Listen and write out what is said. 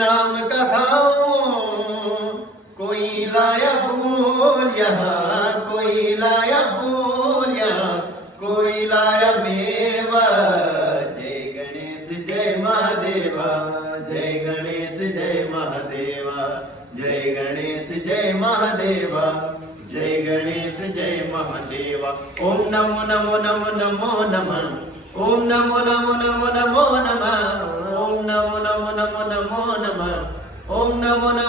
नाम का खाऊं, कोई लाया फूल यहाँ, कोई लाया फूल यहाँ, कोई लाया मेवा। जय गणेश जय महादेवा, जय गणेश जय महादेवा, जय गणेश जय महादेवा, जय गणेश जय महादेवा। ओम नमो नमो नमो नमो नमः, ओम नमो नमो नमो नमो नमः, ओम नमो नमो नमो नमो नमः, ओम नमो नमो